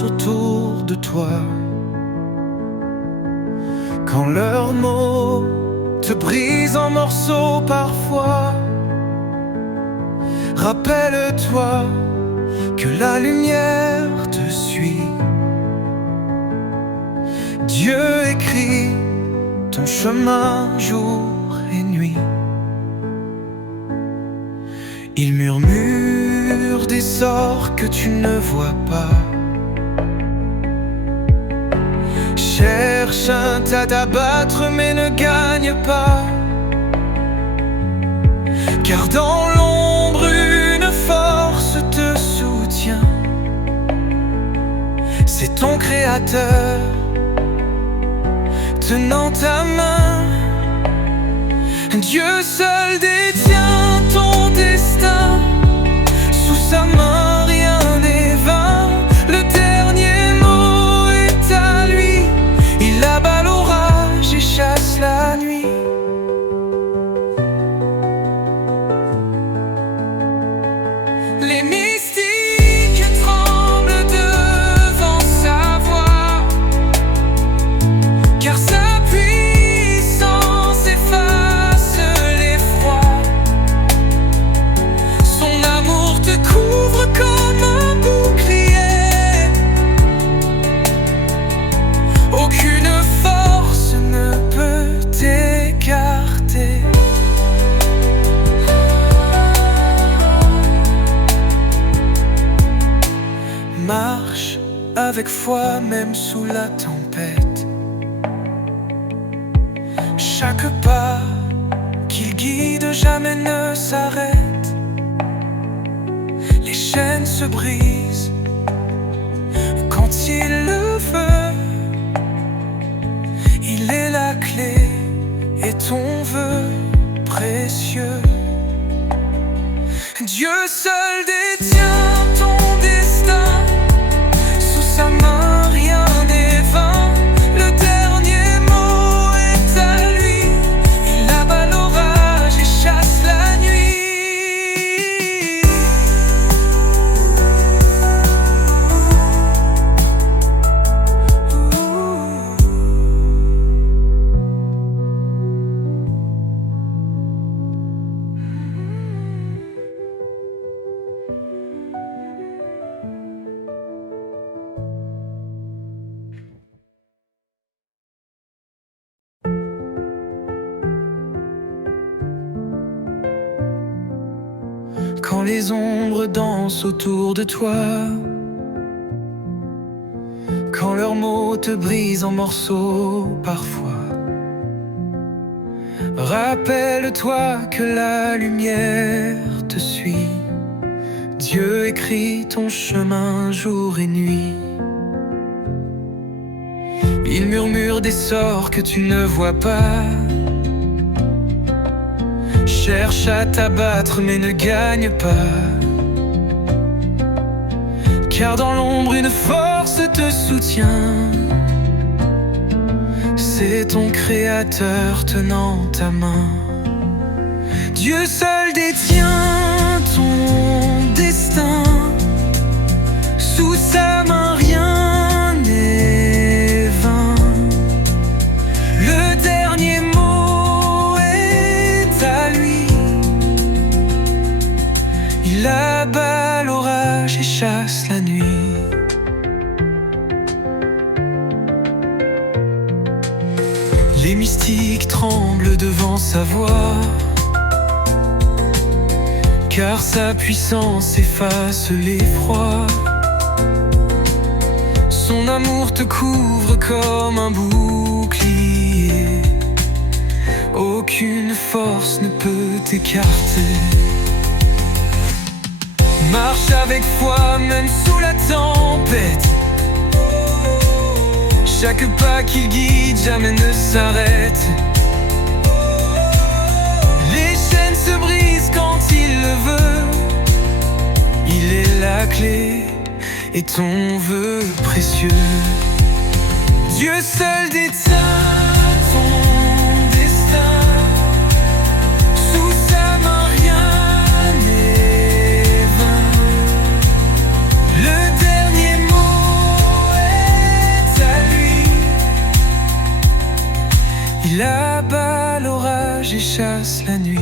dansent autour de toi. Quand leurs mots te brisent en morceaux parfois, rappelle-toi que la lumière te suit. Dieu écrit ton chemin jour et nuit. Il murmure des sorts que tu ne vois pas. Cherche un tas d'abattre mais ne gagne pas. Car dans l'ombre une force te soutient. C'est ton Créateur tenant ta main. Dieu seul détient ton destin. Sous sa main rien n'est vain. Le dernier mot est à lui. Il abat l'orage et chasse la nuit. Les mystiques tremblent devant sa voix, car sa puissance efface l'effroi. Son amour te couvre comme un bouclier. Aucune force ne peut t'écarter. Marche avec foi même sous la tempête. Chaque pas qu'il guide jamais ne s'arrête. Les chaînes se brisent quand il le veut. Il est la clé et ton vœu précieux. Dieu seul détient ton destin. Sous sa main rien n'est vain. Le dernier mot est à lui. Il abat l'orage et chasse la nuit. Quand les ombres dansent autour de toi, quand leurs mots te brisent en morceaux parfois, rappelle-toi que la lumière te suit. Dieu écrit ton chemin jour et nuit. Il murmure des sorts que tu ne vois pas. Cherche à t'abattre mais ne gagne pas. Car dans l'ombre une force te soutient. C'est ton Créateur tenant ta main. Dieu seul détient ton destin. Sous sa main rien n'est vain. Le dernier mot est à lui. Il abat l'orage et chasse la nuit. Les mystiques tremblent devant sa voix, car sa puissance efface l'effroi. Son amour te couvre comme un bouclier. Aucune force ne peut t'écarter. Marche avec foi même sous la tempête. Chaque pas qu'il guide jamais ne s'arrête. Les chaînes se brisent quand il le veut. Il est la clé et ton vœu précieux. Dieu seul détient ton destin. Sous sa main rien n'est vain. Le dernier mot Il abat l'orage et chasse la nuit.